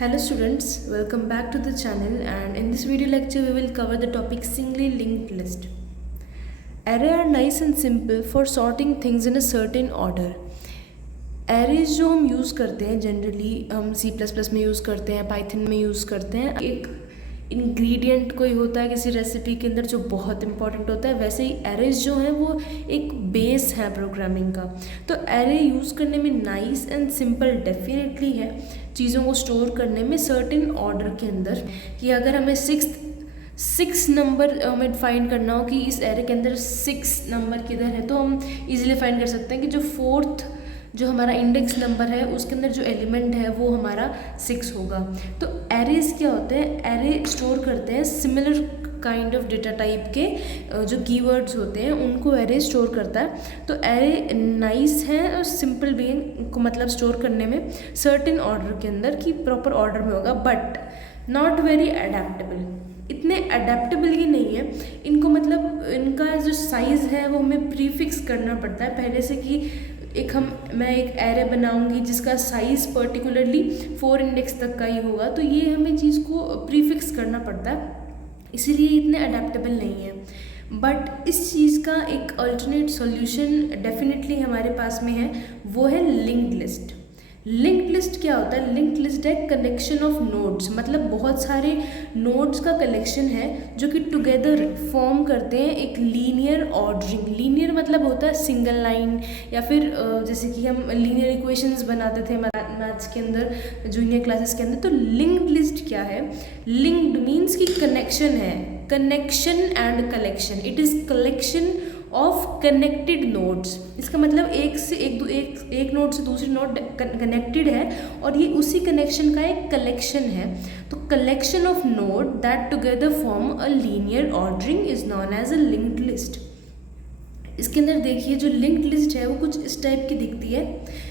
Hello students, welcome back to the channel, and in this video lecture we will cover the topic singly linked list. Array are nice and simple for sorting things in a certain order. Arrays जो हम use करते हैं generally हम C++ में use करते हैं, Python में use करते हैं। एक इंग्रेडिएंट कोई होता है किसी रेसिपी के अंदर जो बहुत इंपॉर्टेंट होता है, वैसे ही एरेज जो है वो एक बेस है प्रोग्रामिंग का। तो एरे यूज़ करने में नाइस एंड सिंपल डेफिनेटली है, चीज़ों को स्टोर करने में सर्टेन ऑर्डर के अंदर। कि अगर हमें सिक्स नंबर हमें फाइंड करना हो कि इस एरे के अंदर 6 नंबर किधर है, तो हम इजीली फाइंड कर सकते हैं कि जो फोर्थ जो हमारा इंडेक्स नंबर है उसके अंदर जो एलिमेंट है वो हमारा 6 होगा। तो एरेज क्या होते हैं, एरे स्टोर करते हैं similar kind of data type के जो कीवर्ड्स होते हैं उनको एरे स्टोर करता है। तो एरे नाइस है और सिंपल भी को मतलब स्टोर करने में सर्टेन ऑर्डर के अंदर कि प्रॉपर ऑर्डर में होगा, बट नॉट वेरी अडेप्टेबल। इतने अडेप्टेबल ही नहीं है इनको, मतलब इनका जो साइज़ है वो हमें प्रीफिक्स करना पड़ता है पहले से कि मैं एक एरे बनाऊंगी जिसका साइज़ पर्टिकुलरली 4 इंडेक्स तक का ही होगा, तो ये हमें चीज़ को प्रीफिक्स करना पड़ता है, इसीलिए इतने अडेप्टेबल नहीं है। बट इस चीज़ का एक अल्टरनेट सॉल्यूशन डेफिनेटली हमारे पास में है, वो है लिंक्ड लिस्ट। लिंक्ड लिस्ट क्या होता है? लिंक्ड लिस्ट है कलेक्शन ऑफ नोड्स, मतलब बहुत सारे नोड्स का कलेक्शन है जो कि टुगेदर फॉर्म करते हैं एक लीनियर ऑर्डरिंग। लीनियर मतलब होता है सिंगल लाइन, या फिर जैसे कि हम लीनियर इक्वेशंस बनाते थे मैथ्स के अंदर, जूनियर क्लासेस के अंदर। तो लिंक्ड लिस्ट क्या है? लिंक्ड मीन्स कि कनेक्शन है, connection and collection. It is collection of connected nodes. इसका मतलब एक नोड से दूसरी नोड कनेक्टेड है और ये उसी कनेक्शन का एक कलेक्शन है। तो collection of node that together form a linear ordering is known as a linked list. इसके अंदर देखिए जो लिंक्ड लिस्ट है वो कुछ इस टाइप की दिखती है।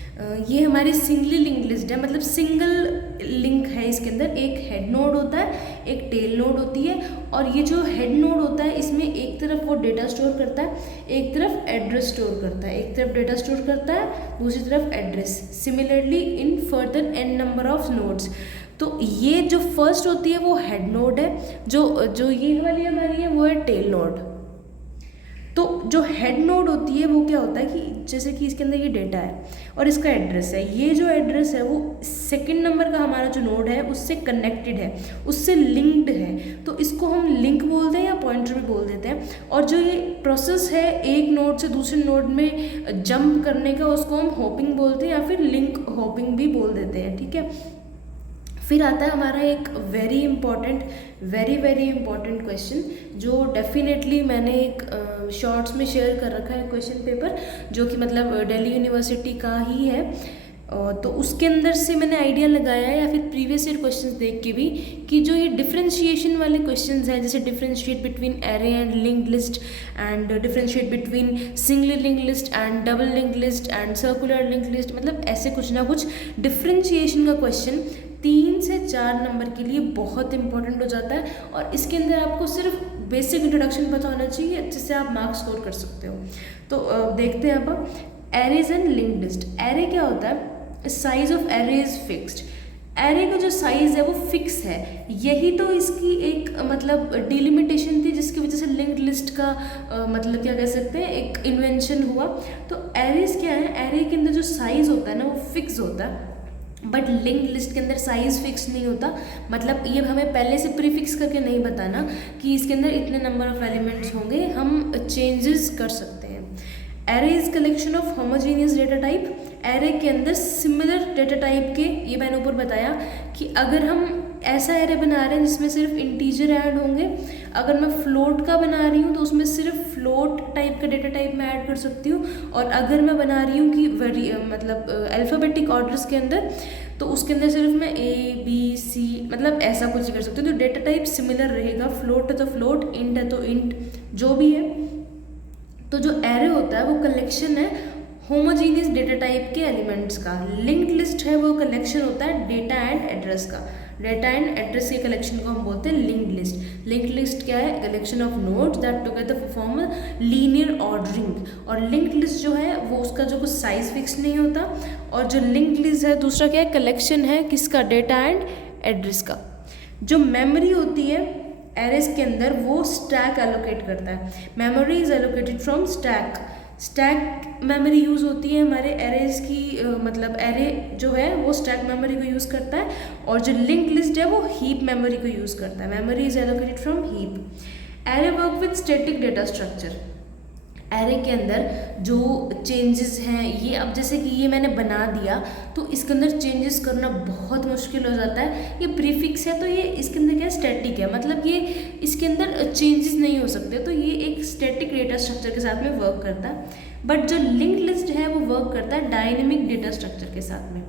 ये हमारी सिंगली लिंक्ड लिस्ट है, मतलब सिंगल लिंक है। इसके अंदर एक हेड नोड होता है, एक टेल नोड होती है, और ये जो हेड नोड होता है इसमें एक तरफ वो डेटा स्टोर करता है, एक तरफ एड्रेस स्टोर करता है। एक तरफ डेटा स्टोर करता है, दूसरी तरफ address. Similarly in further n number of nodes. तो ये जो फर्स्ट होती है वो हेड नोड है, जो ये वाली हमारी है वो है टेल नोड। तो जो हेड नोड होती है वो क्या होता है कि जैसे कि इसके अंदर ये डेटा है और इसका एड्रेस है, ये जो एड्रेस है वो सेकंड नंबर का हमारा जो नोड है उससे कनेक्टेड है, उससे लिंक्ड है। तो इसको हम लिंक बोलते हैं या पॉइंटर भी बोल देते हैं। और जो ये प्रोसेस है एक नोड से दूसरे नोड में जंप करने का, उसको हम होपिंग बोलते हैं या फिर लिंक होपिंग भी बोल देते हैं, ठीक है। फिर आता है हमारा एक वेरी इंपॉर्टेंट क्वेश्चन, जो डेफिनेटली मैंने एक शॉर्ट्स में शेयर कर रखा है क्वेश्चन पेपर, जो कि मतलब दिल्ली यूनिवर्सिटी का ही है। तो उसके अंदर से मैंने आइडिया लगाया है, या फिर प्रीवियस ईयर क्वेश्चंस देख के भी, कि जो ये डिफरेंशिएशन वाले क्वेश्चंस हैं, जैसे differentiate between array and linked list, and differentiate between singly linked list and double linked list and circular linked list, मतलब ऐसे कुछ ना कुछ डिफरेंशिएशन का क्वेश्चन 3 से 4 नंबर के लिए बहुत इंपॉर्टेंट हो जाता है। और इसके अंदर आपको सिर्फ बेसिक इंट्रोडक्शन पता होना चाहिए जिससे आप मार्क्स स्कोर कर सकते हो। तो देखते हैं अब arrays and linked list. Array क्या होता है? Size of array is fixed. Array का जो साइज है वो फिक्स है, यही तो इसकी एक मतलब डिलिमिटेशन थी जिसकी वजह से लिंक्ड लिस्ट का मतलब क्या कह सकते हैं एक इन्वेंशन हुआ। तो एरेज क्या है? एरे के अंदर जो साइज होता है ना वो फिक्स होता है, बट लिंक्ड लिस्ट के अंदर साइज फिक्स नहीं होता। मतलब ये हमें पहले से प्रीफिक्स करके नहीं बताना कि इसके अंदर इतने नंबर ऑफ एलिमेंट्स होंगे, हम चेंजेस कर सकते हैं। Array is collection of homogeneous data type. Array के अंदर सिमिलर डेटा टाइप के, ये मैंने ऊपर बताया कि अगर हम ऐसा एरे बना रहे हैं जिसमें सिर्फ इंटीजर ऐड होंगे, अगर मैं फ्लोट का बना रही हूँ तो उसमें सिर्फ फ्लोट टाइप का डेटा टाइप मैं ऐड कर सकती हूँ, और अगर मैं बना रही हूँ कि मतलब अल्फ़ाबेटिक ऑर्डर्स के अंदर, तो उसके अंदर सिर्फ मैं ABC मतलब ऐसा कुछ कर सकती हूँ। तो डेटा टाइप सिमिलर रहेगा, फ्लोट है तो फ्लोट, इंट है तो इंट, जो भी है। तो जो एरे होता है वो कलेक्शन है होमोजीनियस डेटा टाइप के एलिमेंट्स का। लिंक्ड लिस्ट है वो कलेक्शन होता है डेटा एंड एड्रेस का। डेटा एंड एड्रेस के कलेक्शन को हम बोलते हैं लिंक्ड लिस्ट। लिंक्ड लिस्ट क्या है? Collection of nodes that together form linear ordering. और लिंक्ड लिस्ट जो है वो उसका जो कुछ साइज फिक्स नहीं होता, और जो लिंक्ड लिस्ट है दूसरा क्या है? कलेक्शन है किसका? डेटा एंड एड्रेस का। जो मेमोरी होती है एरेज के अंदर वो स्टैक एलोकेट करता है। Memory is allocated from stack. Stack memory use होती है हमारे एरेज की, मतलब एरे जो है वो स्टैक मेमोरी को यूज़ करता है, और जो लिंक्ड लिस्ट है वो हीप मेमोरी को यूज़ करता है। Memory is allocated from heap. Array work with static data structure. Array के अंदर जो चेंजेस हैं, ये अब जैसे कि ये मैंने बना दिया तो इसके अंदर चेंजेस करना बहुत मुश्किल हो जाता है। ये प्रीफिक्स है तो ये इसके अंदर क्या स्टैटिक है, मतलब ये इसके अंदर चेंजेस नहीं हो सकते, तो ये एक स्टैटिक डेटा स्ट्रक्चर के साथ में वर्क करता है। बट जो लिंक्ड लिस्ट है वो वर्क करता है डायनेमिक डेटा स्ट्रक्चर के साथ में।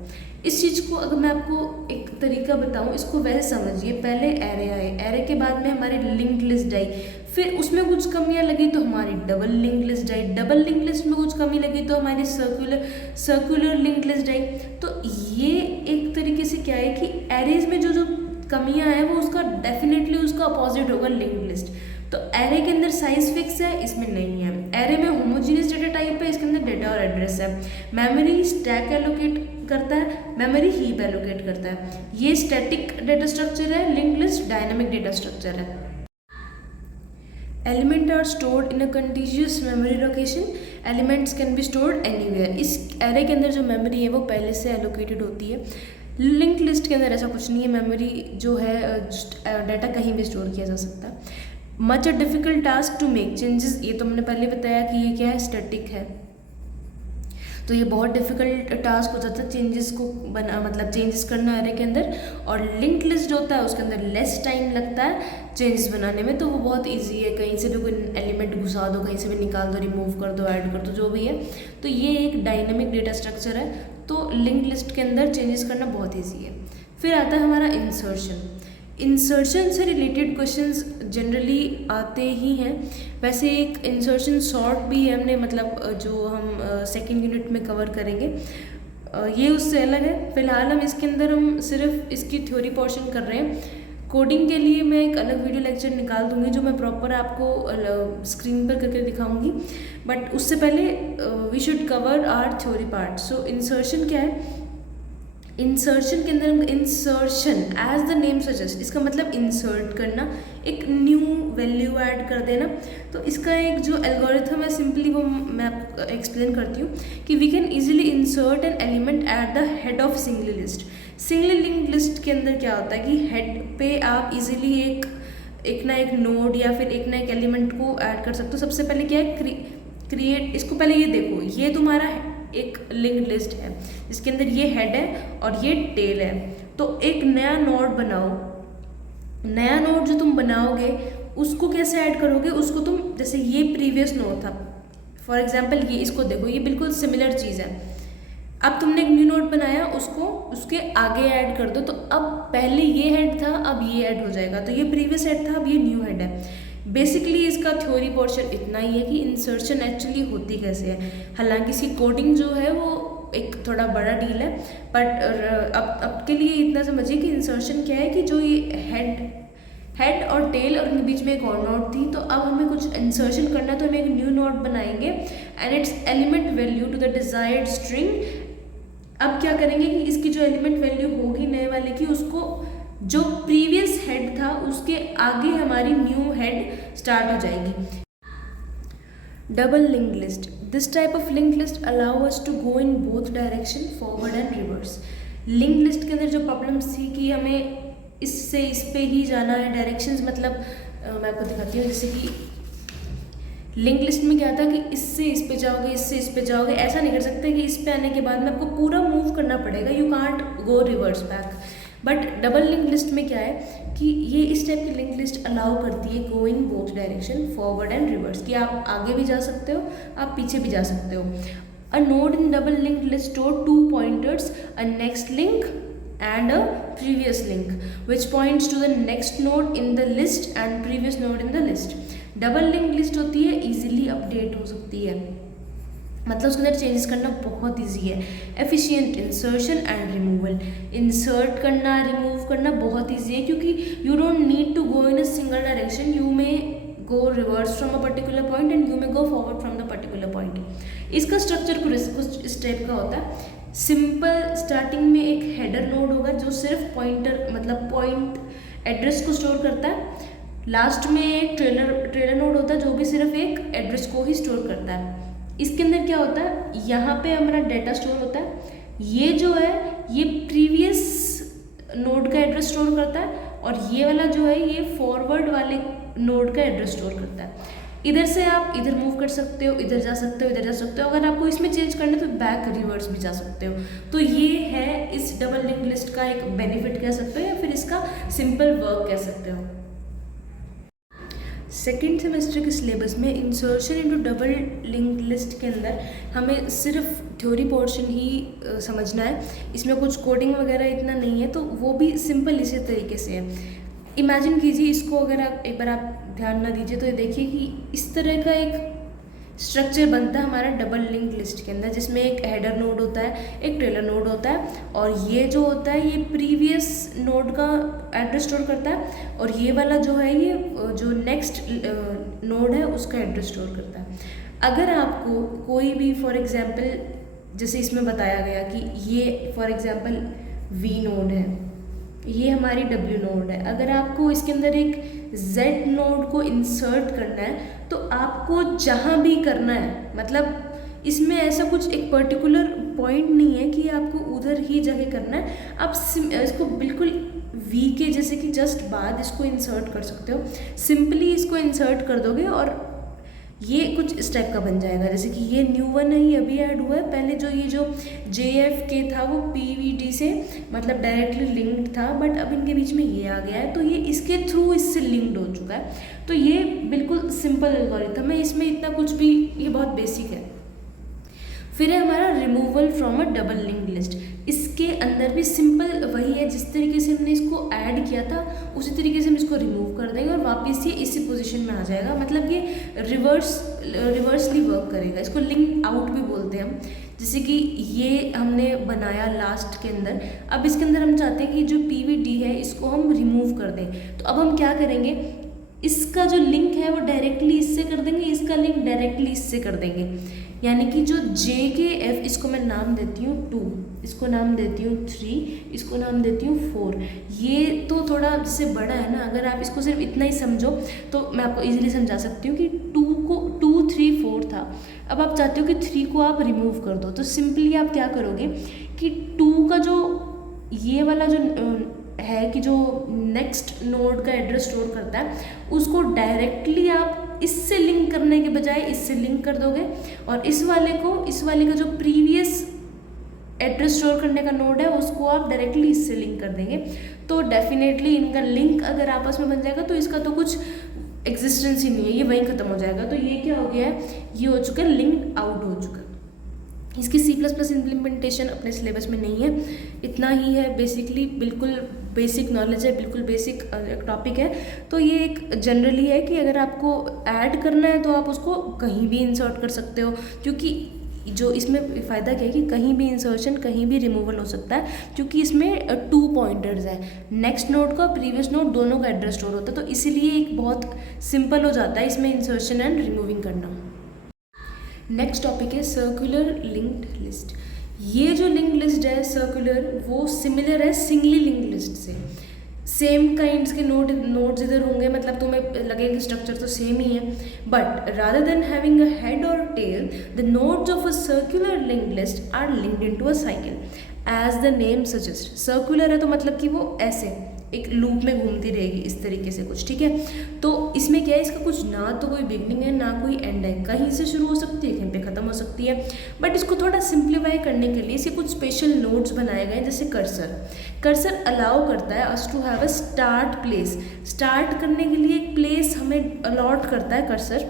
इस चीज़ को अगर मैं आपको एक तरीका बताऊं, इसको वैसे समझिए, पहले एरे आए, एरे के बाद में हमारी लिंक्ड लिस्ट आई, फिर उसमें कुछ कमियां लगी तो हमारी डबल लिंक्ड लिस्ट आई, डबल लिंक्ड लिस्ट में कुछ कमी लगी तो हमारी सर्कुलर लिंक्ड लिस्ट आई। तो ये एक तरीके से क्या है कि एरेज में जो जो कमियां हैं वो उसका डेफिनेटली उसका अपोजिट होगा लिंक्ड लिस्ट। तो एरे के अंदर साइज फिक्स है, इसमें नहीं है। एरे में होमोजीनियस डेटा टाइप है, इसके अंदर डेटा और एड्रेस है। मेमोरी स्टैक एलोकेट करता है, मेमोरी हीप एलोकेट करता है। ये स्टैटिक डेटा स्ट्रक्चर है, linked list dynamic data structure है। Element are stored in a contiguous memory location. Elements can be stored anywhere. इस एरे के अंदर जो मेमोरी है वो पहले से एलोकेटेड होती है। लिंक्ड लिस्ट के अंदर ऐसा कुछ नहीं है, मेमोरी जो है डाटा कहीं भी स्टोर किया जा सकता है। Much a difficult task to make changes, ये तो हमने पहले बताया कि ये क्या है, स्टैटिक है, तो ये बहुत डिफिकल्ट टास्क हो जाता है चेंजेस को मतलब चेंजेस करना एरे के अंदर। और लिंक्ड लिस्ट होता है उसके अंदर लेस टाइम लगता है चेंजेस बनाने में, तो वो बहुत इजी है, कहीं से भी कोई एलिमेंट घुसा दो, कहीं से भी निकाल दो, रिमूव कर दो, ऐड कर दो, जो भी है। तो ये एक डायनेमिक डेटा स्ट्रक्चर है, तो लिंक्ड लिस्ट के अंदर चेंजेस करना बहुत ईजी है। फिर आता है हमारा इंसर्शन। इंसर्शन से रिलेटेड क्वेश्चंस जनरली आते ही हैं। वैसे एक इंसर्शन सॉर्ट भी है, हमने मतलब जो हम सेकंड यूनिट में कवर करेंगे, ये उससे अलग है। फिलहाल हम इसके अंदर हम सिर्फ इसकी थ्योरी पोर्शन कर रहे हैं। कोडिंग के लिए मैं एक अलग वीडियो लेक्चर निकाल दूंगी जो मैं प्रॉपर आपको स्क्रीन पर करके दिखाऊंगी, बट उससे पहले we should cover our theory part. So insertion क्या है? इंसर्शन के अंदर हम insertion as the name suggest, इसका मतलब इंसर्ट करना, एक न्यू वैल्यू ऐड कर देना। तो इसका एक जो एल्गोरिथम है सिंपली वो मैं आपको एक्सप्लेन करती हूँ कि we can easily insert an element at the head of single list. Single linked list के अंदर क्या होता है कि हेड पे आप इजीली एक ना एक नोड या फिर एक ना एक एलिमेंट को ऐड कर सकते हो। सबसे पहले क्या है, क्रिएट, इसको पहले ये देखो, ये तुम्हारा एक लिंक्ड लिस्ट है जिसके अंदर ये हेड है और ये टेल है। तो एक नया नोड बनाओ। नया नोड जो तुम बनाओगे उसको कैसे ऐड करोगे? उसको तुम, जैसे ये प्रीवियस नोड था फॉर एग्जांपल, ये इसको देखो, ये बिल्कुल सिमिलर चीज़ है। अब तुमने एक न्यू नोड बनाया, उसको उसके आगे ऐड कर दो। तो अब पहले ये हेड था, अब ये ऐड हो जाएगा, तो ये प्रीवियस हेड था, अब ये न्यू हेड है। बेसिकली इसका थ्योरी पोर्शन इतना ही है कि इंसर्शन एक्चुअली होती कैसे है। हालांकि इसकी कोडिंग जो है वो एक थोड़ा बड़ा डील है, बट अब के लिए इतना समझिए कि इंसर्शन क्या है कि जो ये हेड और टेल और उनके बीच में एक और नोड थी, तो अब हमें कुछ इंसर्शन करना है तो हम एक न्यू नोड बनाएंगे and its element value to the desired string. अब क्या करेंगे कि इसकी जो एलिमेंट वैल्यू होगी नए वाले की, उसको जो प्रीवियस हेड था उसके आगे हमारी न्यू हेड स्टार्ट हो जाएगी। Double linked list, this type of linked list allow us to go in both direction, forward and reverse. Linked list के अंदर जो प्रॉब्लम्स थी कि हमें इससे इस पे ही जाना है, डायरेक्शंस मतलब मैं आपको दिखाती हूँ। जैसे कि लिंक लिस्ट में क्या था कि इससे इस पे जाओगे, इससे इस पे जाओगे, ऐसा नहीं कर सकते कि इस पे आने के बाद में आपको पूरा मूव करना पड़ेगा, you can't go reverse back. But double link list में क्या है कि ये इस टाइप की लिंक लिस्ट अलाउ करती है going both direction, forward and reverse, कि आप आगे भी जा सकते हो, आप पीछे भी जा सकते हो। A node in double link list store 2 pointers, a next link and a previous link which points to the next node in the list and previous node in the list. Double link list होती है, easily update हो सकती है, मतलब उसके अंदर changes करना बहुत इजी है। Efficient insertion and removal, insert करना रिमूव करना बहुत इजी है क्योंकि you don't need to go in a single direction, you may go reverse from a particular point and you may go forward from the particular point. इसका structure कुछ इस type का होता है। सिंपल स्टार्टिंग में एक हेडर नोड होगा जो सिर्फ पॉइंटर मतलब पॉइंट एड्रेस को स्टोर करता है। लास्ट में एक ट्रेलर नोड होता है जो भी सिर्फ एक एड्रेस को ही स्टोर करता है। इसके अंदर क्या होता है, यहाँ पे हमारा डेटा स्टोर होता है, ये जो है ये प्रीवियस नोड का एड्रेस स्टोर करता है, और ये वाला जो है ये फॉरवर्ड वाले नोड का एड्रेस स्टोर करता है। इधर से आप इधर मूव कर सकते हो, इधर जा सकते हो, इधर जा सकते हो। अगर आपको इसमें चेंज करना है तो बैक रिवर्स भी जा सकते हो। तो ये है इस डबल लिंक लिस्ट का एक बेनिफिट कह सकते हो, या फिर इसका सिंपल वर्क कह सकते हो। सेकेंड सेमेस्टर के सिलेबस में insertion into double link list के अंदर हमें सिर्फ थ्योरी पोर्शन ही समझना है। इसमें कुछ कोडिंग वगैरह इतना नहीं है, तो वो भी सिंपल इसी तरीके से है। इमेजिन कीजिए इसको, अगर आप एक बार आप ध्यान ना दीजिए तो ये देखिए कि इस तरह का एक स्ट्रक्चर बनता है हमारा डबल लिंक लिस्ट के अंदर, जिसमें एक हेडर नोड होता है, एक ट्रेलर नोड होता है, और ये जो होता है ये प्रीवियस नोड का एड्रेस स्टोर करता है, और ये वाला जो है ये जो नेक्स्ट नोड है उसका एड्रेस स्टोर करता है। अगर आपको कोई भी फॉर एग्जांपल जैसे इसमें बताया गया कि ये फॉर एग्जांपल वी नोड है, ये हमारी W नोड है, अगर आपको इसके अंदर एक Z नोड को इंसर्ट करना है तो आपको जहाँ भी करना है, मतलब इसमें ऐसा कुछ एक पर्टिकुलर पॉइंट नहीं है कि आपको उधर ही जाके करना है। आप इसको बिल्कुल V के जैसे कि जस्ट बाद इसको इंसर्ट कर सकते हो। सिंपली इसको इंसर्ट कर दोगे और ये कुछ इस टाइप का बन जाएगा। जैसे कि ये न्यू वन है, ये अभी ऐड हुआ है। पहले जो ये जो JFK था वो PVD से मतलब डायरेक्टली लिंक्ड था, बट अब इनके बीच में ये आ गया है, तो ये इसके थ्रू इससे लिंक्ड हो चुका है। तो ये बिल्कुल सिंपल एल्गोरिथम है, इसमें इतना कुछ भी, ये बहुत बेसिक है। फिर है हमारा removal from a double link list. इसके अंदर भी सिंपल वही है, जिस तरीके से हमने इसको ऐड किया था उसी तरीके से हम इसको रिमूव कर देंगे और वापस ये इसी पोजीशन में आ जाएगा। मतलब ये रिवर्सली वर्क करेगा। इसको लिंक आउट भी बोलते हैं हम। जैसे कि ये हमने बनाया लास्ट के अंदर, अब इसके अंदर हम चाहते हैं कि जो PVD है इसको हम रिमूव कर दें। तो अब हम क्या करेंगे, इसका जो लिंक है वो डायरेक्टली इससे कर देंगे, इसका लिंक डायरेक्टली इससे कर देंगे। यानी कि जो JKF, इसको मैं नाम देती हूँ 2, इसको नाम देती हूँ 3, इसको नाम देती हूँ 4। ये तो थोड़ा जिससे बड़ा है ना, अगर आप इसको सिर्फ इतना ही समझो तो मैं आपको इजीली समझा सकती हूँ कि 2 3 4 था। अब आप चाहते हो कि 3 को आप रिमूव कर दो, तो सिंपली आप क्या करोगे कि 2 का जो ये वाला जो है कि जो नेक्स्ट नोड का एड्रेस स्टोर करता है उसको डायरेक्टली आप इससे लिंक करने के बजाय इससे लिंक कर दोगे, और इस वाले का जो प्रीवियस एड्रेस स्टोर करने का नोड है उसको आप डायरेक्टली इससे लिंक कर देंगे। तो डेफिनेटली इनका लिंक अगर आपस में बन जाएगा तो इसका तो कुछ एग्जिस्टेंस ही नहीं है, ये वहीं ख़त्म हो जाएगा। तो ये क्या हो गया है, ये हो चुका है लिंक आउट हो चुका है। इसकी C++ इम्प्लीमेंटेशन अपने सिलेबस में नहीं है, इतना ही है बेसिकली, बिल्कुल बेसिक नॉलेज है, बिल्कुल बेसिक टॉपिक है। तो ये एक जनरली है कि अगर आपको ऐड करना है तो आप उसको कहीं भी इंसर्ट कर सकते हो, क्योंकि जो इसमें फ़ायदा क्या है कि कहीं भी इंसर्शन कहीं भी रिमूवल हो सकता है, क्योंकि इसमें 2 पॉइंटर्स हैं, नेक्स्ट नोड का प्रीवियस नोड दोनों का एड्रेस स्टोर होता है। तो इसीलिए एक बहुत सिंपल हो जाता है इसमें इंसर्शन एंड रिमूविंग करना। नेक्स्ट टॉपिक है सर्कुलर लिंक्ड लिस्ट। ये जो लिंक लिस्ट है सर्कुलर, वो सिमिलर है सिंगली लिंक लिस्ट से। सेम काइंड्स के नोड्स इधर होंगे, मतलब तुम्हें लगेगा स्ट्रक्चर तो सेम ही है, but rather than having a head or tail, the nodes of a circular link list are linked into a cycle as the name suggest. Circular है तो मतलब कि वो ऐसे एक लूप में घूमती रहेगी इस तरीके से कुछ, ठीक है। तो इसमें क्या है, इसका कुछ ना तो कोई बिगनिंग है ना कोई एंड है, कहीं से शुरू हो सकती है कहीं पे ख़त्म हो सकती है। बट इसको थोड़ा सिंप्लीफाई करने के लिए इसे कुछ स्पेशल नोड्स बनाए गए हैं, जैसे कर्सर अलाउ करता है us to have a start place. Start करने के लिए एक प्लेस हमें अलॉट करता है कर्सर,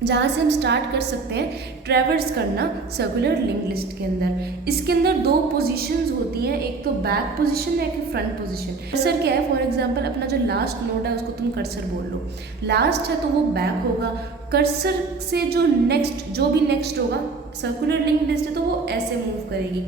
जहाँ से हम स्टार्ट कर सकते हैं ट्रैवर्स करना सर्कुलर लिंक लिस्ट के अंदर। इसके अंदर 2 पोजीशंस होती हैं, एक तो बैक पोजीशन है, एक फ्रंट पोजीशन। कर्सर क्या है, फॉर एग्जांपल अपना जो लास्ट नोड है उसको तुम कर्सर बोल लो, लास्ट है तो वो बैक होगा। कर्सर से जो भी नेक्स्ट होगा, सर्कुलर लिंक लिस्ट है तो वो ऐसे मूव करेगी,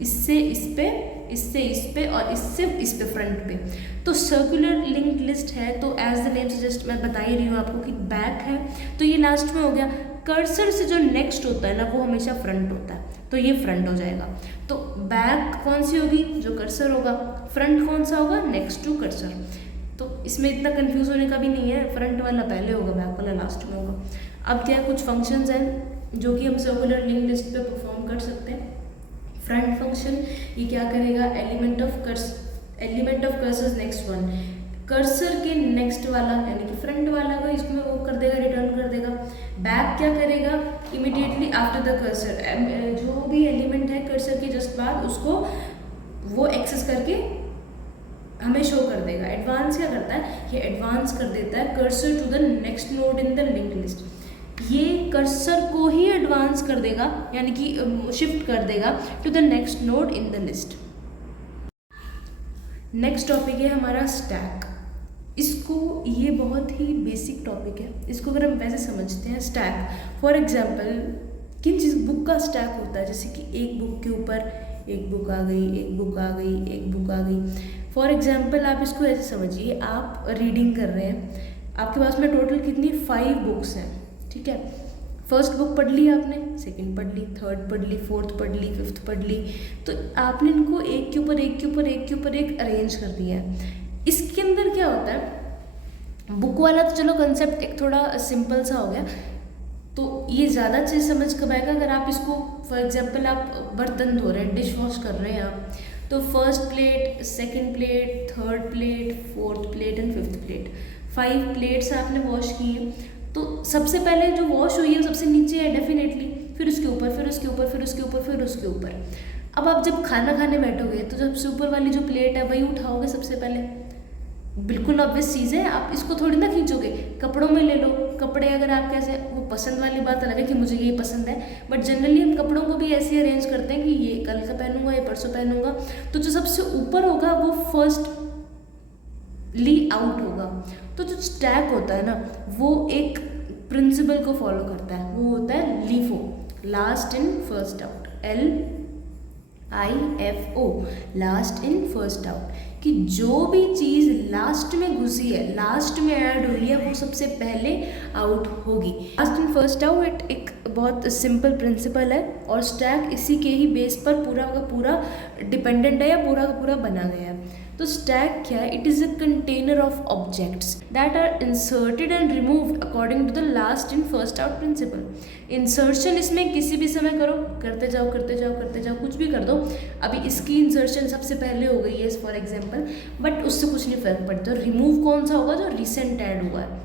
इससे इस पे, इससे इस पे और इससे इस पे फ्रंट पे। तो सर्कुलर लिंक लिस्ट है तो एज द नेम सजेस्ट मैं बता ही रही हूँ आपको कि बैक है तो ये लास्ट में हो गया। कर्सर से जो नेक्स्ट होता है ना वो हमेशा फ्रंट होता है, तो ये फ्रंट हो जाएगा। तो बैक कौन सी होगी, जो कर्सर होगा, फ्रंट कौन सा होगा, नेक्स्ट टू कर्सर। तो इसमें इतना कंफ्यूज होने का भी नहीं है, फ्रंट वाला पहले होगा, बैक वाला लास्ट में होगा। अब क्या कुछ फंक्शंस हैं जो कि हम सर्कुलर लिंक लिस्ट पे परफॉर्म कर सकते हैं। फ्रंट फंक्शन ये क्या करेगा, element of cursor next one, cursor के नेक्स्ट वाला यानी कि फ्रंट वाला को इसमें वो कर देगा, रिटर्न कर देगा। बैक क्या करेगा, इमीडिएटली आफ्टर द कर्सर, जो भी एलिमेंट है कर्सर के जस्ट बाद उसको वो एक्सेस करके हमें शो कर देगा। एडवांस क्या करता है, ये एडवांस कर देता है cursor to the next node in the linked list. ये कर्सर को ही एडवांस कर देगा यानी कि शिफ्ट कर देगा to the next node in the list. Next topic है हमारा स्टैक। इसको ये बहुत ही बेसिक टॉपिक है, इसको अगर हम वैसे समझते हैं स्टैक, फॉर एग्जांपल किन चीज़ बुक का स्टैक होता है, जैसे कि एक बुक के ऊपर एक बुक आ गई, एक बुक आ गई, एक बुक आ गई। फॉर एग्जांपल आप इसको ऐसे समझिए, आप रीडिंग कर रहे हैं, आपके पास में टोटल कितनी 5 बुक्स हैं, ठीक है। फर्स्ट बुक पढ़ ली आपने, सेकंड पढ़ ली, थर्ड पढ़ ली, फोर्थ पढ़ ली, फिफ्थ पढ़ ली, तो आपने इनको एक के ऊपर एक के ऊपर एक के ऊपर एक अरेंज कर दिया है। इसके अंदर क्या होता है, बुक वाला तो चलो कंसेप्ट एक थोड़ा सिंपल सा हो गया, तो ये ज़्यादा चीज़ समझ कब आएगा अगर आप इसको फॉर एग्जांपल आप बर्तन धो रहे हैं, डिश वॉश कर रहे हैं आप, तो first plate, second plate, third plate, fourth plate and fifth plate, 5 plates आपने वॉश की है। तो सबसे पहले जो वॉश हुई है सबसे नीचे है डेफिनेटली, फिर उसके ऊपर, फिर उसके ऊपर, फिर उसके ऊपर, फिर उसके ऊपर। अब आप जब खाना खाने बैठोगे तो सबसे ऊपर वाली जो प्लेट है वही उठाओगे सबसे पहले, बिल्कुल ऑब्वियस चीज़ है। आप इसको थोड़ी ना खींचोगे, कपड़ों में ले लो, कपड़े अगर आप कैसे, वो पसंद वाली बात अलग है कि मुझे ये पसंद है, बट जनरली हम कपड़ों को भी ऐसे अरेंज करते हैं कि ये कल का पहनूंगा, ये परसों पहनूंगा। तो जो सबसे ऊपर होगा वो फर्स्ट ली आउट होगा। तो जो स्टैक होता है ना वो एक प्रिंसिपल को फॉलो करता है, वो होता है LIFO, last in first out, LIFO, last in first out, कि जो भी चीज़ लास्ट में घुसी है, लास्ट में ऐड हुई है, वो सबसे पहले आउट होगी। लास्ट इन फर्स्ट आउट एक बहुत सिंपल प्रिंसिपल है और स्टैक इसी के ही बेस पर पूरा का पूरा डिपेंडेंट है या पूरा का पूरा बना गया है। तो स्टैक क्या है, it is a container of objects that are inserted and removed according to the last in first out principle. Insertion इसमें किसी भी समय करो, करते जाओ करते जाओ करते जाओ, कुछ भी कर दो। अभी इसकी इंसर्शन सबसे पहले हो गई है फॉर एग्जांपल, बट उससे कुछ नहीं फर्क पड़ता। रिमूव कौन सा होगा, जो रिसेंट ऐड हुआ है,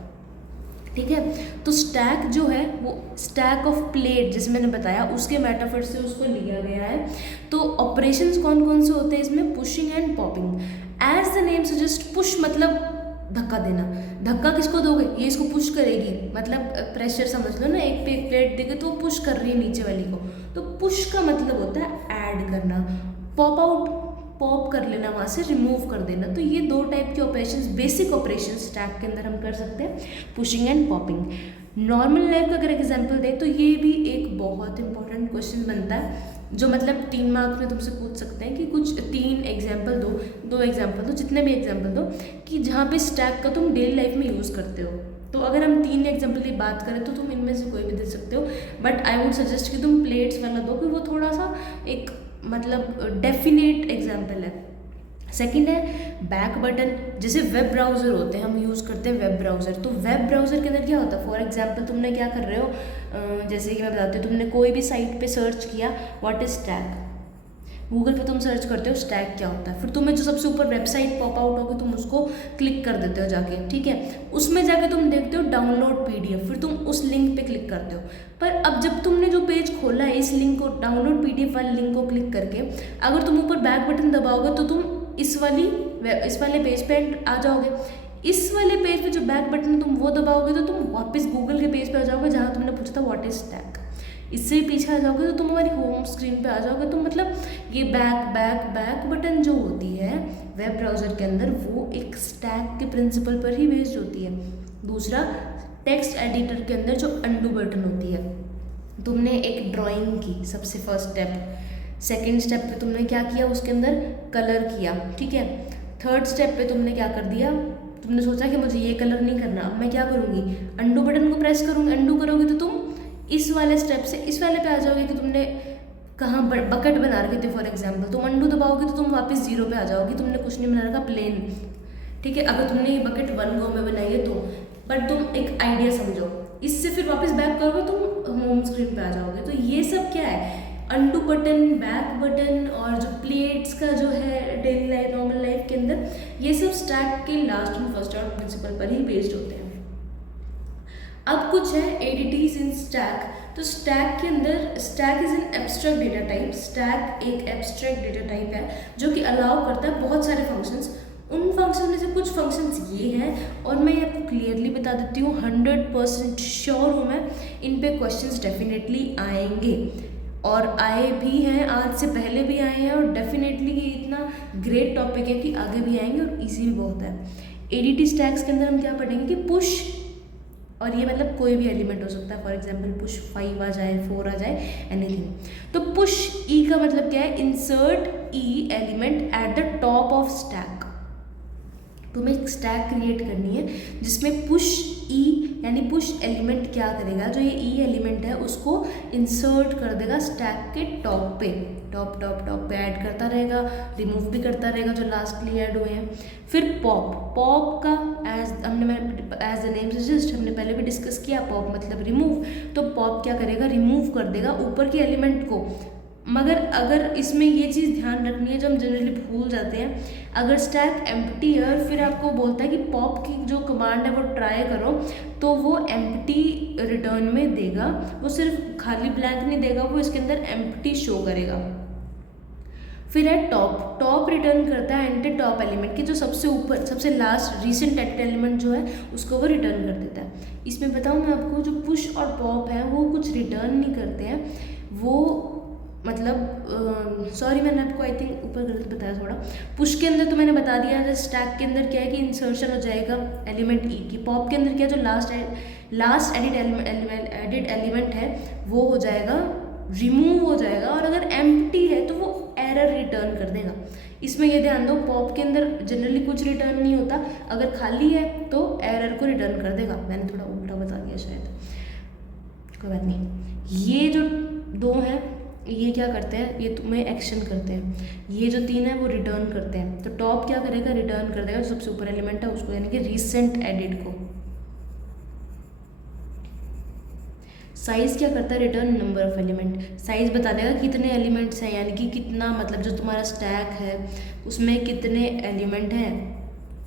ठीक है। तो स्टैक जो है वो स्टैक ऑफ प्लेट, जैसे मैंने बताया उसके मेटाफर से उसको लिया गया है। तो ऑपरेशंस कौन कौन से होते हैं इसमें, pushing and popping. As the name suggest, push मतलब धक्का देना, धक्का किसको दोगे, ये इसको पुश करेगी, मतलब प्रेशर समझ लो ना, एक पे एक प्लेट देगे तो पुश कर रही है नीचे वाली को, तो पुश का मतलब होता है ऐड करना। पॉप आउट, पॉप कर लेना वहाँ से, रिमूव कर देना। तो ये 2 टाइप के ऑपरेशंस, बेसिक ऑपरेशंस स्टैक के अंदर हम कर सकते हैं, pushing and popping. Normal life का अगर एग्जांपल दें तो ये भी एक बहुत इंपॉर्टेंट क्वेश्चन बनता है, जो मतलब 3 मार्क्स में तुमसे पूछ सकते हैं कि कुछ 3 एग्जाम्पल दो, 2 एग्जाम्पल दो, जितने भी एग्जाम्पल दो कि जहाँ पे स्टैक का तुम डेली लाइफ में यूज़ करते हो। तो अगर हम 3 एग्जाम्पल की बात करें तो तुम इनमें से कोई भी दे सकते हो, बट आई वुड सजेस्ट कि तुम प्लेट्स वाला दो, कि वो थोड़ा सा एक मतलब डेफिनेट एग्जाम्पल है। सेकंड है बैक बटन, जैसे वेब ब्राउज़र होते हैं, हम यूज़ करते हैं वेब ब्राउज़र। तो वेब ब्राउज़र के अंदर क्या होता है, फॉर एग्जांपल तुमने क्या कर रहे हो, जैसे कि मैं बताती हूँ, तुमने कोई भी साइट पे सर्च किया व्हाट इज़ स्टैक, गूगल पे तुम सर्च करते हो स्टैक क्या होता है, फिर तुम्हें जो सबसे ऊपर वेबसाइट पॉप आउट होगी तुम उसको क्लिक कर देते हो जाके, ठीक है। उसमें जाके तुम देखते हो डाउनलोड PDF, फिर तुम उस लिंक पे क्लिक करते हो। पर अब जब तुमने जो पेज खोला है, इस लिंक को, डाउनलोड PDF वाले लिंक को क्लिक करके अगर तुम ऊपर बैक बटन दबाओगे तो तुम इस वाले पेज पे आ जाओगे। इस वाले पेज पे जो बैक बटन तुम वो दबाओगे तो तुम वापस गूगल के पेज पे आ जाओगे जहाँ तुमने पूछा था व्हाट इज स्टैक। इससे पीछे आ जाओगे तो तुम हमारी होम स्क्रीन पे आ जाओगे। तो मतलब ये बैक बटन जो होती है वेब ब्राउज़र के अंदर, वो एक स्टैक के प्रिंसिपल पर ही बेस्ड होती है। दूसरा, टेक्स्ट एडिटर के अंदर जो अंडू बटन होती है, तुमने एक ड्राइंग की सबसे फर्स्ट स्टेप, सेकेंड स्टेप पे तुमने क्या किया, उसके अंदर कलर किया, ठीक है। थर्ड स्टेप पे तुमने क्या कर दिया, तुमने सोचा कि मुझे ये कलर नहीं करना, अब मैं क्या करूँगी, अंडू बटन को प्रेस करूँगी। अंडू करोगे तो तुम इस वाले स्टेप से इस वाले पे आ जाओगे कि तुमने कहाँ बकेट बना रखे थे फॉर एग्जाम्पल, तुम अंडू दबाओगे तो तुम वापस जीरो पे आ जाओगी, तुमने कुछ नहीं बना रखा प्लेन, ठीक है। अगर तुमने ये बकेट 1 गो में बनाई है तो, बट तुम एक आइडिया समझो, इससे फिर वापस बैक करोगे तुम होम स्क्रीन पे आ जाओगे। तो ये सब क्या है, अंडू बटन, बैक बटन और जो प्लेट्स का जो है डेली लाइफ नॉर्मल लाइफ के अंदर, ये सब स्टैक के last and first order principle पर ही बेस्ड होते हैं। अब कुछ है एडीटीज इन स्टैक। तो स्टैक के अंदर, stack is an abstract data type. Stack एक एब्स्ट्रैक्ट डेटा टाइप है जो कि अलाउ करता है बहुत सारे फंक्शंस। उन फंक्शन में से कुछ फंक्शंस ये हैं, और मैं आपको क्लियरली बता देती हूँ, 100% श्योर हूँ मैं, इन पे क्वेश्चंस डेफिनेटली आएंगे और आए भी हैं, आज से पहले भी आए हैं, और डेफिनेटली ये इतना ग्रेट टॉपिक है कि आगे भी आएंगे और ईजी भी बहुत है। एडीटी स्टैक्स के अंदर हम क्या पढ़ेंगे कि पुश, और ये मतलब कोई भी एलिमेंट हो सकता है, फॉर एग्जाम्पल पुश 5 आ जाए, 4 आ जाए, एनीथिंग। तो पुश ई का मतलब क्या है, insert E element at the top of stack. तुम्हें एक स्टैक क्रिएट करनी है जिसमें पुश ई यानी पुश एलिमेंट क्या करेगा, जो ये ई एलिमेंट है उसको इंसर्ट कर देगा स्टैक के टॉप पे, टॉप टॉप टॉप पे ऐड करता रहेगा, रिमूव भी करता रहेगा जो लास्टली ऐड हुए हैं। फिर पॉप, पॉप का एज द नेम सजेस्ट हमने पहले भी डिस्कस किया, पॉप मतलब रिमूव। तो पॉप क्या करेगा, रिमूव कर देगा ऊपर के एलिमेंट को। मगर अगर इसमें ये चीज़ ध्यान रखनी है जो हम जनरली भूल जाते हैं, अगर स्टैक एम्प्टी है और फिर आपको बोलता है कि पॉप की जो कमांड है वो ट्राई करो, तो वो एम्प्टी रिटर्न में देगा, वो सिर्फ खाली ब्लैंक नहीं देगा, वो इसके अंदर एम्प्टी शो करेगा। फिर है टॉप, टॉप रिटर्न करता है एंटी टॉप एलिमेंट की जो सबसे ऊपर, सबसे लास्ट रीसेंट एडिट एलिमेंट जो है उसको वो रिटर्न कर देता है। इसमें बताऊँ मैं आपको, जो पुश और पॉप है वो कुछ रिटर्न नहीं करते हैं, वो मतलब सॉरी मैंने आपको आई थिंक ऊपर गलत बताया थोड़ा। पुश के अंदर तो मैंने बता दिया है, स्टैक के अंदर क्या है कि इंसर्शन हो जाएगा एलिमेंट ई की। पॉप के अंदर क्या, जो लास्ट एडिट एलिमेंट है वो हो जाएगा, रिमूव हो जाएगा, और अगर एम्प्टी है तो वो एरर रिटर्न कर देगा। इसमें ये ध्यान दो, पॉप के अंदर जनरली कुछ रिटर्न नहीं होता, अगर खाली है तो एरर को रिटर्न कर देगा। मैंने थोड़ा उल्टा बता दिया शायद, कोई बात नहीं। ये जो दो हैं ये क्या करते हैं, ये तुम्हें एक्शन करते हैं, ये जो 3 है वो रिटर्न करते हैं। तो टॉप क्या करेगा, रिटर्न कर देगा सबसे ऊपर एलिमेंट है उसको, यानी कि रीसेंट एडिट को। साइज क्या करता है, return number of element, size बता देगा कितने एलिमेंट्स हैं, यानी कि कितना, मतलब जो तुम्हारा स्टैक है उसमें कितने एलिमेंट हैं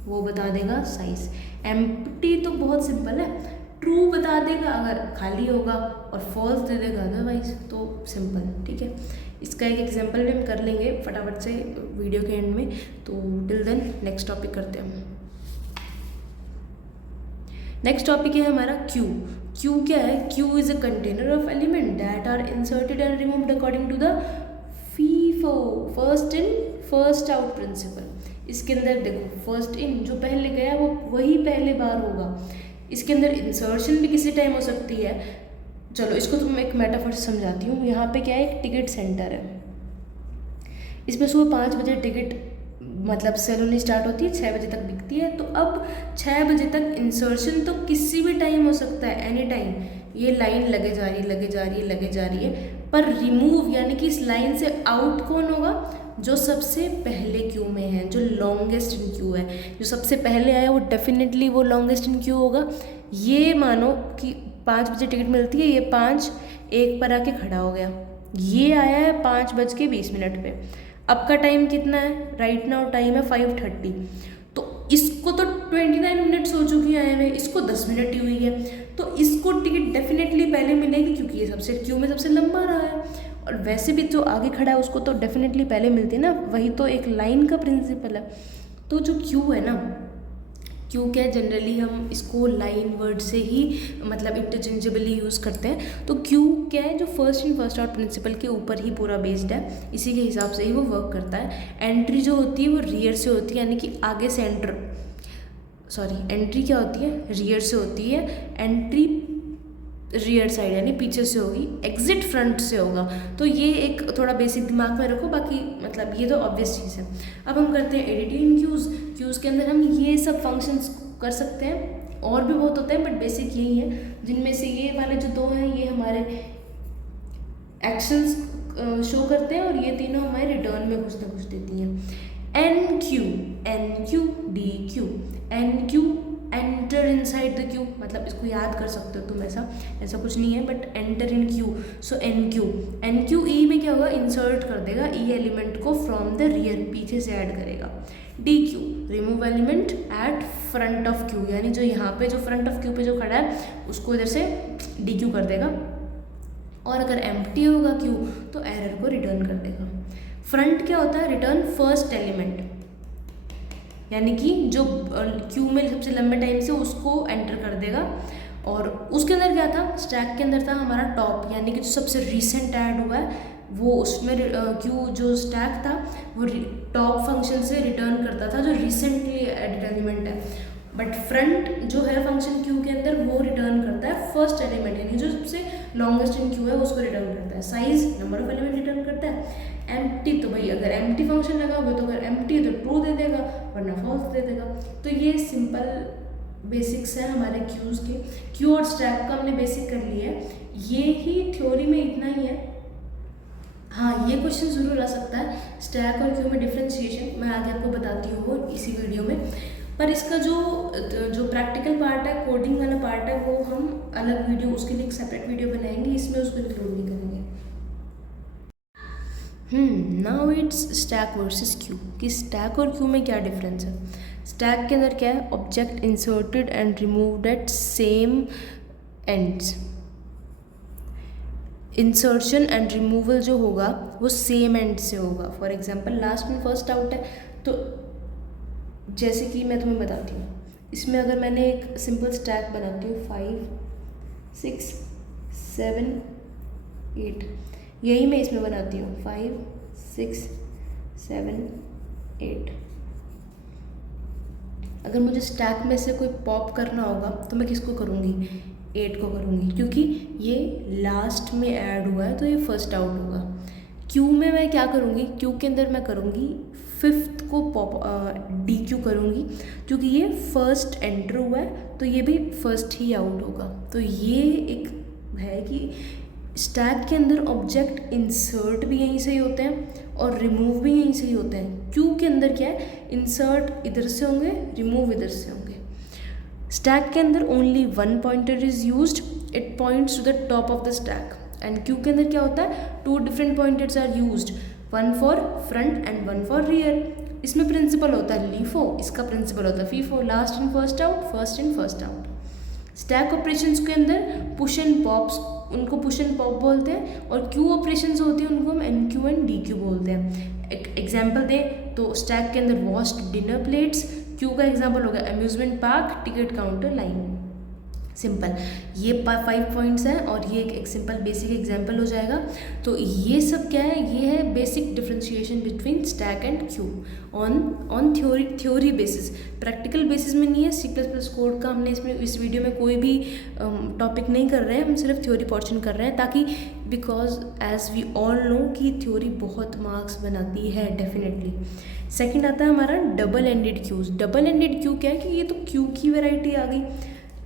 वो बता देगा साइज। एम्प्टी तो बहुत सिंपल है, ट्रू बता देगा अगर खाली होगा और फॉल्स दे देगा अदरवाइज, तो सिंपल, ठीक है। इसका एक एग्जांपल भी हम कर लेंगे फटाफट से वीडियो के एंड में। तो टिल देन नेक्स्ट टॉपिक करते हैं। नेक्स्ट टॉपिक है हमारा क्यू। क्यू क्या है, queue is a container of element that are inserted and removed according to the FIFO, first in first out principle. इसके अंदर देखो, फर्स्ट इन जो पहले गया वो वही पहले बार होगा। इसके अंदर इंसर्शन भी किसी टाइम हो सकती है। चलो इसको तुम एक मेटाफर से समझाती हूँ। यहाँ पे क्या है, एक टिकट सेंटर है, इसमें सुबह 5 बजे टिकट मतलब सेल होनी स्टार्ट होती है, 6 बजे तक बिकती है। तो अब 6 बजे तक इंसर्शन तो किसी भी टाइम हो सकता है, एनी टाइम। ये लाइन लगे जा रही है, लगे जा रही है, लगे जा रही है, पर रिमूव यानी कि इस लाइन से आउट कौन होगा, जो सबसे पहले क्यू में है, जो लॉन्गेस्ट इन क्यू है, जो सबसे पहले आया वो डेफिनेटली वो लॉन्गेस्ट इन क्यू होगा। ये मानो कि 5 बजे टिकट मिलती है, ये 5:01 पर आके खड़ा हो गया, ये आया है 5:20 पे। अब का टाइम कितना है, राइट नाउ टाइम है 5:30। तो इसको तो 29 मिनट्स हो चुकी है आए हुए, इसको 10 मिनट ही हुई है, तो इसको टिकट डेफिनेटली पहले मिलेगी क्योंकि ये सबसे क्यू में सबसे लंबा रहा है। और वैसे भी जो आगे खड़ा है उसको तो डेफिनेटली पहले मिलती है ना, वही तो एक लाइन का प्रिंसिपल है। तो जो क्यू है ना, क्यू क्या है, जनरली हम इसको लाइन वर्ड से ही मतलब इंटरचेंजेबली यूज़ करते हैं। तो क्यू क्या है, जो first in first out principle के ऊपर ही पूरा बेस्ड है, इसी के हिसाब से ही वो वर्क करता है। एंट्री जो होती है वो रियर से होती है, यानी कि आगे से एंटर, सॉरी एंट्री क्या होती है, रियर से होती है। एंट्री रियर साइड यानी पीछे से होगी, एग्जिट फ्रंट से होगा। तो ये एक थोड़ा बेसिक दिमाग में रखो, बाकी मतलब ये तो ऑब्वियस चीज़ है। अब हम करते हैं एडिटिंग इन क्यूज़। क्यूज़ के अंदर हम ये सब फंक्शंस कर सकते हैं, और भी बहुत होते हैं बट बेसिक यही है, जिनमें से ये वाले जो 2 हैं ये हमारे एक्शंस शो करते हैं, और ये तीनों हमारे रिटर्न में कुछ ना कुछ देती हैं। Enqueue dequeue, enqueue enter inside the queue, मतलब इसको याद कर सकते हो तुम, ऐसा कुछ नहीं है, but enter in queue, so enqueue E में क्या होगा, इंसर्ट कर देगा ई एलिमेंट को फ्रॉम द रियर, पीछे से ऐड करेगा। Dequeue remove element at front of queue, यानी जो यहाँ पे जो फ्रंट ऑफ क्यू पे जो खड़ा है उसको इधर से डी क्यू कर देगा, और अगर एम्प्टी होगा क्यू तो एरर को रिटर्न कर देगा। फ्रंट क्या होता है, रिटर्न फर्स्ट एलिमेंट, यानी कि जो क्यू में सबसे लंबे टाइम से उसको एंटर कर देगा। और उसके अंदर क्या था, स्टैक के अंदर था हमारा टॉप, यानी कि जो सबसे रिसेंट ऐड हुआ है वो, उसमें क्यू जो स्टैक था वो टॉप फंक्शन से रिटर्न करता था जो रिसेंटली एडेड एलिमेंट है। बट फ्रंट जो है फंक्शन क्यू के अंदर वो रिटर्न करता है फर्स्ट एलिमेंट, यानी जो सबसे लॉन्गेस्ट इन क्यू है उसको रिटर्न करता है। Size number of element return करता है। एम्प्टी तो भाई अगर एम्प्टी फंक्शन लगाओगे तो अगर एम्प्टी है तो ट्रू दे देगा, वरना फॉल्स दे देगा। तो ये सिंपल बेसिक्स है हमारे क्यूज़ के। क्यू और स्टैक का हमने बेसिक कर लिया है, ये ही थ्योरी में इतना ही है। हाँ, ये क्वेश्चन ज़रूर आ सकता है, स्टैक और क्यू में डिफ्रेंशिएशन मैं आगे आपको बताती हूँ इसी वीडियो में। पर इसका जो प्रैक्टिकल पार्ट है, कोडिंग वाला पार्ट है, वो हम अलग वीडियो, उसके लिए एक सेपरेट वीडियो बनाएंगे, इसमें उसको इंक्लूड नहीं करेंगे। Now it's stack versus queue, कि स्टैक और क्यू में क्या डिफरेंस है। स्टैक के अंदर क्या है, object inserted and removed at same ends, insertion and removal जो होगा वो सेम एंड से होगा। फॉर एग्जांपल लास्ट में फर्स्ट आउट है, तो जैसे कि मैं तुम्हें बताती हूँ, इसमें अगर मैंने एक सिंपल स्टैक बनाती हूँ 5 6 7 8, यही मैं इसमें बनाती हूँ 5 6 7 8। अगर मुझे स्टैक में से कोई पॉप करना होगा तो मैं किसको करूँगी, 8 को करूँगी, क्योंकि ये लास्ट में ऐड हुआ है तो ये फर्स्ट आउट होगा। क्यू में मैं क्या करूँगी, क्यू के अंदर मैं करूँगी 5th को पॉप डी क्यू करूँगी, क्योंकि ये फर्स्ट एंटर हुआ है तो ये भी फर्स्ट ही आउट होगा। तो ये एक है कि स्टैक के अंदर ऑब्जेक्ट इंसर्ट भी यहीं से ही होते हैं और रिमूव भी यहीं से ही होते हैं। क्यू के अंदर क्या है, इंसर्ट इधर से होंगे, रिमूव इधर से होंगे। स्टैक के अंदर only one pointer is used, it points to the top of the stack. And queue के अंदर क्या होता है, 2 different pointers are used, one for front end one for rear. इसमें प्रिंसिपल होता है लीफो, इसका प्रिंसिपल होता है FIFO, last in first out, first in first out. Stack operations के अंदर पुश एंड पॉप्स, उनको पुश एंड पॉप बोलते हैं, और क्यू ऑपरेशंस होती हैं उनको हम enqueue and dequeue बोलते हैं। एक एग्जाम्पल दें तो स्टैक के अंदर वॉश्ड डिनर प्लेट्स, क्यू का एग्जाम्पल होगा amusement park, ticket counter, line. Simple, ये 5 पॉइंट्स हैं और ये एक सिंपल बेसिक एग्जाम्पल हो जाएगा। तो ये सब क्या है, ये है basic differentiation between stack and Q on theory basis. Practical basis में नहीं है, C++ कोड का हमने इसमें इस वीडियो में कोई भी टॉपिक नहीं कर रहे हैं, हम सिर्फ थ्योरी पोर्शन कर रहे हैं, ताकि because as we all know कि थ्योरी बहुत मार्क्स बनाती है डेफिनेटली। सेकेंड आता है हमारा double ended queues. Double ended queue क्या है कि ये तो क्यू की वैरायटी आ गई।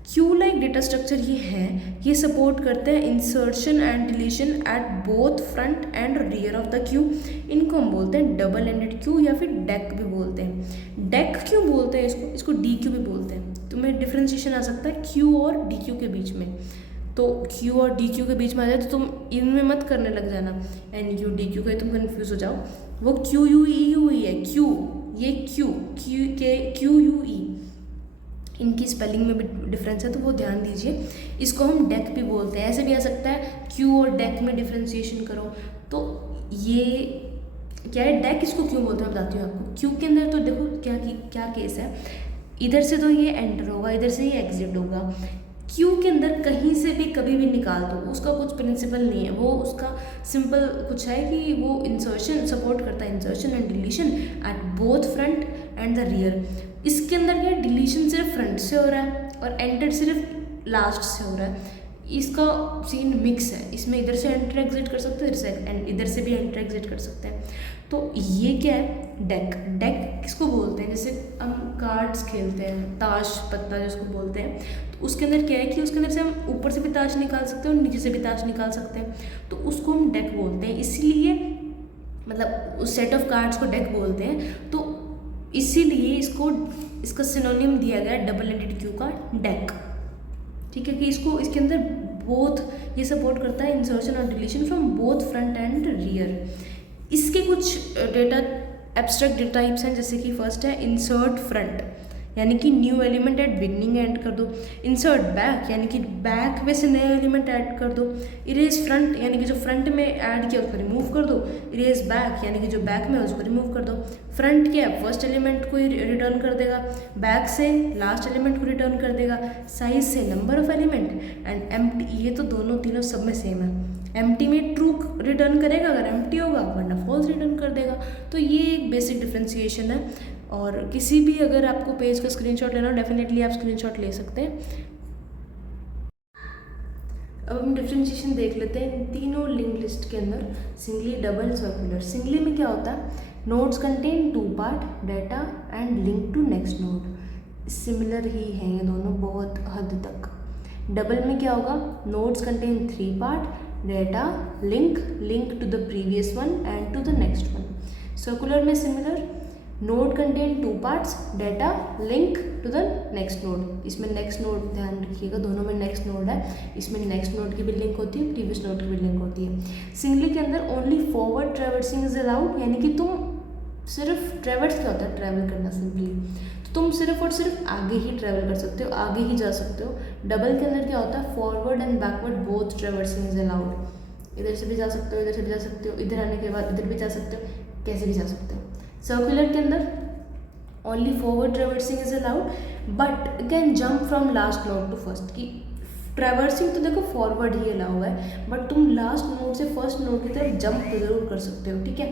क्यू लाइक डेटा स्ट्रक्चर ये है, ये सपोर्ट करते हैं insertion and deletion at both front end rear of the Q. इनको हम बोलते हैं डबल एंडेड क्यू या फिर डेक भी बोलते हैं। डेक क्यों बोलते हैं इसको डी क्यू भी बोलते हैं। तुम्हें डिफ्रेंशिएशन आ सकता है क्यू और डी क्यू के बीच में, तो क्यू और डी क्यू के बीच में आ जाए तो तुम इनमें मत करने लग जाना, एन क्यू डी क्यू का तुम कन्फ्यूज हो जाओ। वो क्यू यू ई यू ई है, क्यू ये क्यू यू ई, इनकी स्पेलिंग में भी डिफरेंस है तो वो ध्यान दीजिए। इसको हम डेक भी बोलते हैं। ऐसे भी आ सकता है क्यू और डेक में डिफ्रेंशिएशन करो, तो ये क्या है, डेक इसको क्यों बोलते हैं मैं बताती हूँ आपको। क्यू के अंदर तो देखो क्या केस है, इधर से तो ये एंटर होगा, इधर से ये एग्जिट होगा। क्यू के अंदर कहीं से भी कभी भी निकाल दो, उसका कुछ प्रिंसिपल नहीं है, वो उसका सिंपल कुछ है कि वो इंसर्शन सपोर्ट करता है, insertion and deletion at both front end the rear. इसके अंदर क्या डिलीशन सिर्फ फ्रंट से हो रहा है और एंटर सिर्फ लास्ट से हो रहा है। इसका सीन मिक्स है, इसमें इधर से एंटर एग्जिट कर सकते हैं, इधर से एंड इधर से भी एंटर एग्जिट कर सकते हैं। तो ये क्या है, डेक। डेक किसको बोलते हैं, जैसे हम कार्ड्स खेलते हैं, ताश पत्ता जिसको बोलते हैं, तो उसके अंदर क्या है कि उसके अंदर से हम ऊपर से भी ताश निकाल सकते हैं और नीचे से भी ताश निकाल सकते हैं, तो उसको हम डेक बोलते हैं। इसलिए मतलब उस सेट ऑफ कार्ड्स को डेक बोलते हैं। तो इसीलिए इसका सिनोनिम दिया गया डबल एंडेड क्यू का, डेक। ठीक है, कि इसको इसके अंदर बोथ ये सपोर्ट करता है इंसर्शन और deletion from both front end rear. इसके कुछ डेटा एब्स्ट्रैक्ट डेटा टाइप्स हैं, जैसे कि फर्स्ट है इंसर्ट फ्रंट, यानी कि new element at beginning add कर दो। इंसर्ट बैक, यानी कि बैक में से नया एलिमेंट ऐड कर दो। इरेज फ्रंट, यानी कि जो फ्रंट में ऐड किया उसको रिमूव कर दो। इरेज बैक, यानी कि जो बैक में है उसको रिमूव कर दो। फ्रंट क्या है, फर्स्ट एलिमेंट को रिटर्न कर देगा, बैक से लास्ट एलिमेंट को रिटर्न कर देगा, साइज से number of element, and empty, ये तो दोनों तीनों सब में सेम है। एम्प्टी में ट्रू रिटर्न करेगा अगर एम्प्टी होगा, वरना फॉल्स रिटर्न कर देगा। तो ये एक बेसिक डिफ्रेंसिएशन है। और किसी भी अगर आपको पेज का स्क्रीनशॉट लेना हो, डेफिनेटली आप स्क्रीनशॉट ले सकते हैं। अब हम डिफ्रेंशिएशन देख लेते हैं इन तीनों लिंक लिस्ट के अंदर, सिंगली, डबल, सर्कुलर। सिंगली में क्या होता है, nodes contain 2 part, data and link to next node. Similar ही हैं ये दोनों बहुत हद तक। डबल में क्या होगा, nodes contain 3 part, data, link to the previous one and to the next one. Circular में similar, node contain 2 parts, data, link to the next node. इसमें नेक्स्ट नोड ध्यान रखिएगा, दोनों में नेक्स्ट नोड है, इसमें नेक्स्ट नोड की भी लिंक होती है, प्रीवियस नोड की भी लिंक होती है। सिंगली के अंदर only forward traversing is allowed, यानी कि तुम सिर्फ ट्रैवर्स क्या होता है, ट्रैवल करना सिंपली, तो तुम सिर्फ और सिर्फ आगे ही ट्रैवल कर सकते हो, आगे ही जा सकते हो। डबल के अंदर क्या होता है, forward and backward both traversing is allowed, इधर से भी जा सकते हो, इधर से भी जा सकते हो, इधर आने के बाद इधर भी जा सकते हो, कैसे भी जा सकते हो। सर्कुलर के अंदर only forward traversing is allowed, but can jump from last node to first. की ट्रैवर्सिंग तो देखो फॉरवर्ड ही अलाउ है, बट तुम लास्ट नोड से फर्स्ट नोड की तरफ जंप जरूर कर सकते हो। ठीक है,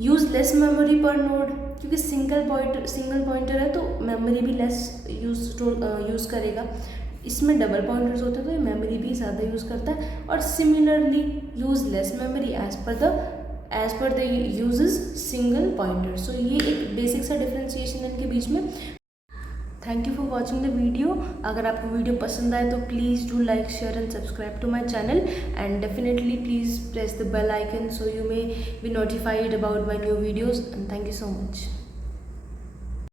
यूज लेस मेमोरी पर नोड, क्योंकि सिंगल पॉइंटर है तो मेमोरी भी लेस यूज़ करेगा। इसमें डबल पॉइंटर्स होते हैं तो ये मेमोरी भी ज़्यादा यूज़ करता है। और similarly use less memory as per the uses single pointer. So ये एक बेसिक सा डिफ्रेंसिएशन है इनके बीच में। Thank you for watching the video. अगर आपको वीडियो पसंद आए तो please do like, share and subscribe to my channel, and definitely please press the bell icon so you may be notified about my new videos, and thank you so much.